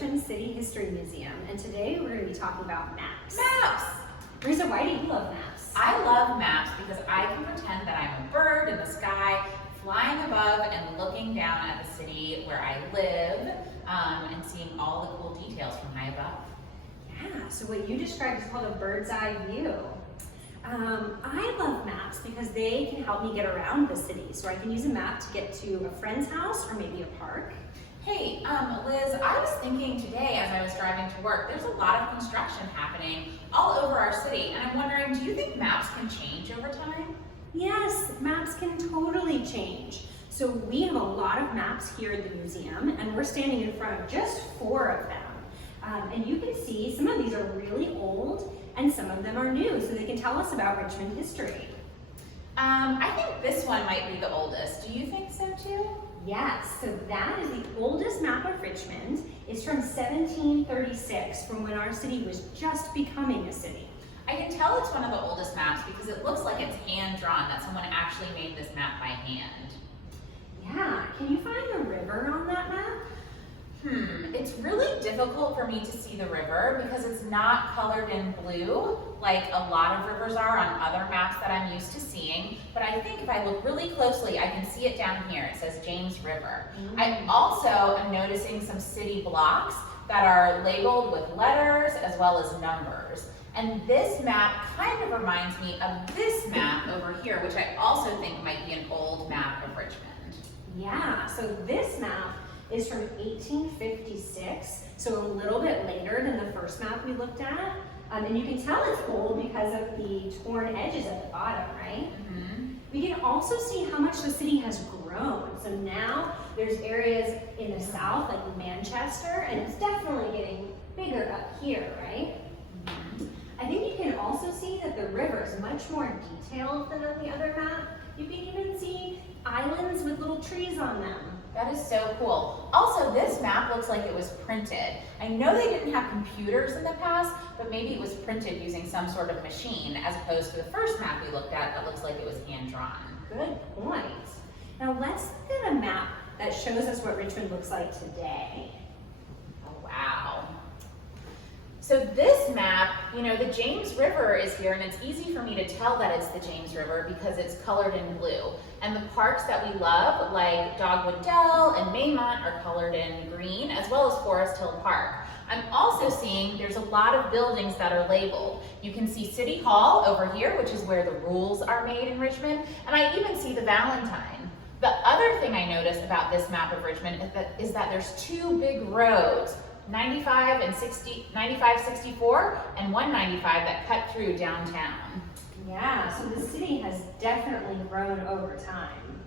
Richmond City History Museum, and today we're going to be talking about maps. Maps! Risa, why do you love maps? I love maps because I can pretend that I'm a bird in the sky, flying above and looking down at the city where I live, and seeing all the cool details from high above. Yeah, so what you described is called a bird's eye view. I love maps because they can help me get around the city. So I can use a map to get to a friend's house or maybe a park. Hey, Liz, I was thinking today as I was driving to work, there's a lot of construction happening all over our city, and I'm wondering, do you think maps can change over time? Yes, maps can totally change. So we have a lot of maps here at the museum, and we're standing in front of just 4 of them. And you can see some of these are really old and some of them are new, so they can tell us about Richmond history. I think this one might be the oldest. Do you think so too? Yes, so that is the oldest map of Richmond. It's from 1736, from when our city was just becoming a city. I can tell it's one of the oldest maps because it looks like it's hand-drawn, that someone actually made this map by hand. Yeah, can you find the river on that map? It's really difficult for me to see the river because it's not colored in blue like a lot of rivers are on other maps that I'm used to seeing, but I think if I look really closely, I can see it down here. It says James River. I also am noticing some city blocks that are labeled with letters as well as numbers. And this map kind of reminds me of this map over here, which I also think might be an old map of Richmond. Yeah, so this map is from 1856, so a little bit later than the first map we looked at. And you can tell it's old because of the torn edges at the bottom, right? We can also see how much the city has grown. So now there's areas in the south, like Manchester, and it's definitely getting bigger up here, right? I think you can also see that the river is much more detailed than on the other map. You can even see islands with little trees on them. That is so cool. Also, this map looks like it was printed. I know they didn't have computers in the past, but maybe it was printed using some sort of machine as opposed to the first map we looked at that looks like it was hand-drawn. Good point. Now let's look at a map that shows us what Richmond looks like today. Oh, wow. So this map, you know, the James River is here, and it's easy for me to tell that it's the James River because it's colored in blue. And the parks that we love, like Dogwood Dell and Maymont, are colored in green, as well as Forest Hill Park. I'm also seeing there's a lot of buildings that are labeled. You can see City Hall over here, which is where the rules are made in Richmond, and I even see the Valentine. The other thing I notice about this map of Richmond is that there's 2 big roads, 95 and 64 and 195 that cut through downtown. Yeah, so the city has definitely grown over time.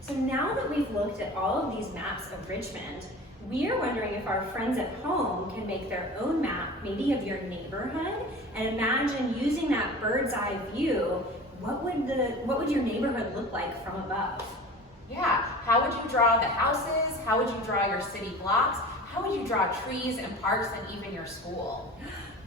So now that we've looked at all of these maps of Richmond, we are wondering if our friends at home can make their own map, maybe of your neighborhood, and imagine using that bird's eye view. What would your neighborhood look like from above? Yeah, how would you draw the houses? How would you draw your city blocks? How would you draw trees and parks and even your school?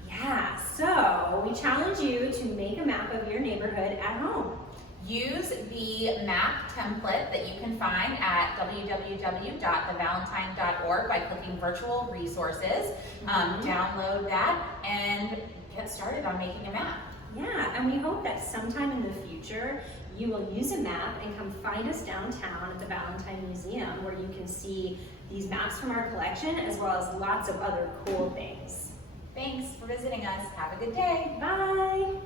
Yeah, so we challenge you to make a map of your neighborhood at home. Use the map template that you can find at www.thevalentine.org by clicking virtual resources. Download that and get started on making a map. Yeah, and we hope that sometime in the future you will use a map and come find us downtown at the Valentine Museum, where you can see these maps from our collection as well as lots of other cool things. Thanks for visiting us. Have a good day. Bye.